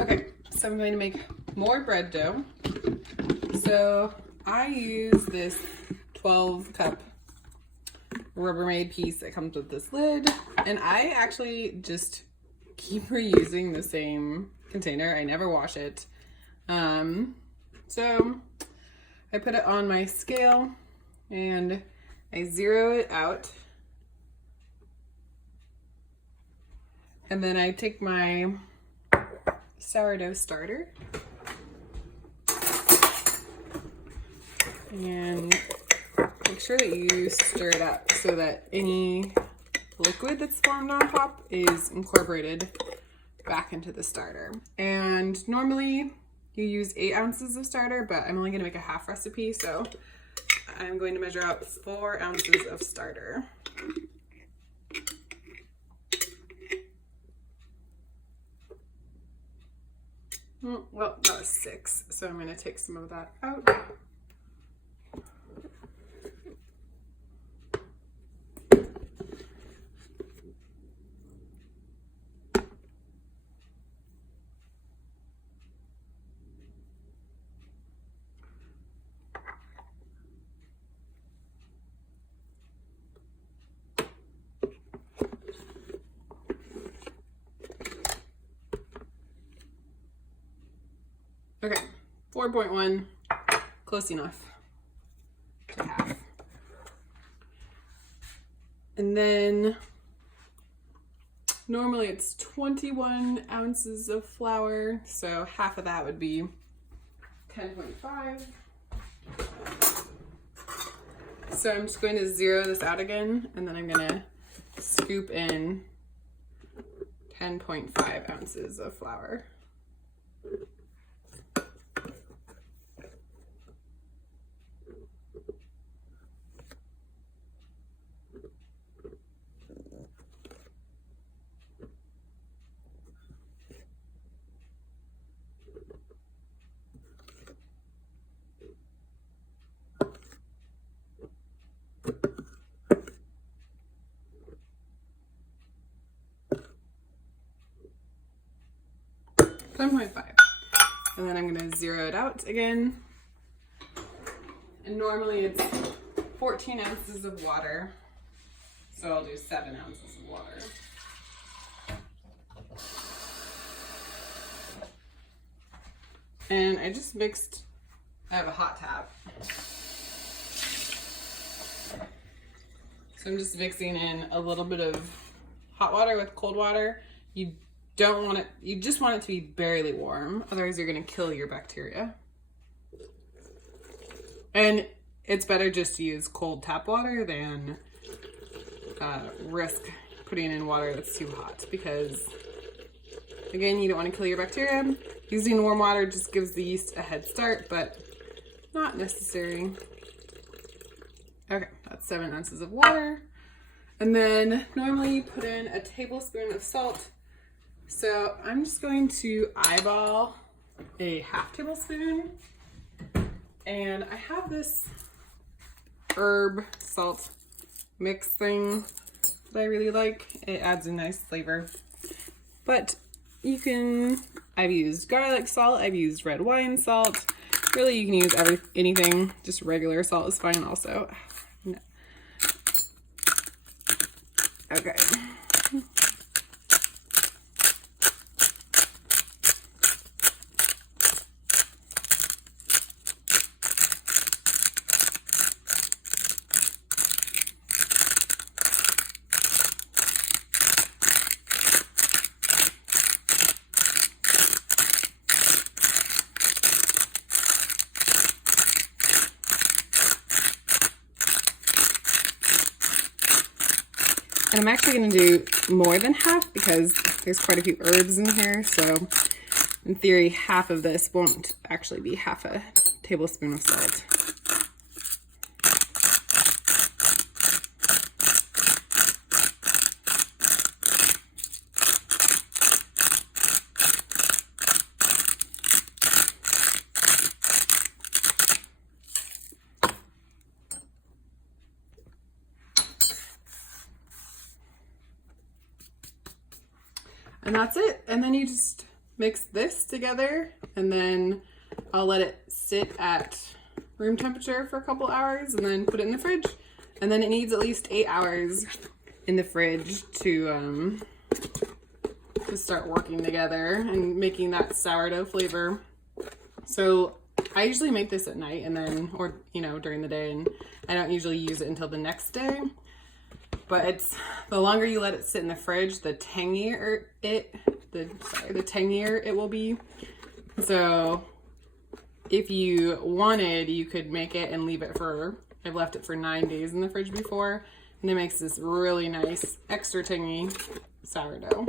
Okay, so I'm going to make more bread dough. So I use this 12 cup Rubbermaid piece that comes with this lid, and I actually just keep reusing the same container. I never wash it. So I put it on my scale and I zero it out, and then I take my sourdough starter and make sure that you stir it up so that any liquid that's formed on top is incorporated back into the starter. And normally you use 8 ounces of starter, but I'm only going to make a half recipe, so I'm going to measure out 4 ounces of starter. Well, that was 6, so I'm going to take some of that out. Okay, 4.1, close enough to half. And then normally it's 21 ounces of flour, so half of that would be 10.5. So I'm just going to zero this out again, and then I'm gonna scoop in 10.5 ounces of flour. And then I'm going to zero it out again. And normally it's 14 ounces of water, so I'll do 7 ounces of water. And I just mixed, I have a hot tap, so I'm just mixing in a little bit of hot water with cold water. You don't want it, you just want it to be barely warm, otherwise you're going to kill your bacteria. And it's better just to use cold tap water than risk putting in water that's too hot, because again, you don't want to kill your bacteria. Using warm water just gives the yeast a head start, but not necessary. Okay, that's 7 ounces of water. And then normally you put in a tablespoon of salt. So I'm just going to eyeball a half tablespoon. And I have this herb salt mix thing that I really like. It adds a nice flavor. But you can, I've used garlic salt, I've used red wine salt. Really, you can use anything, just regular salt is fine also. No. Okay. And I'm actually going to do more than half because there's quite a few herbs in here. So in theory, half of this won't actually be half a tablespoon of salt. And that's it. And then you just mix this together, and then I'll let it sit at room temperature for a couple hours and then put it in the fridge. And then it needs at least 8 hours in the fridge to start working together and making that sourdough flavor. So I usually make this at night and then, or you know, during the day, and I don't usually use it until the next day. But it's, the longer you let it sit in the fridge, the tangier it will be. So if you wanted, you could make it and leave it for, I've left it for 9 days in the fridge before, and it makes this really nice, extra tangy sourdough.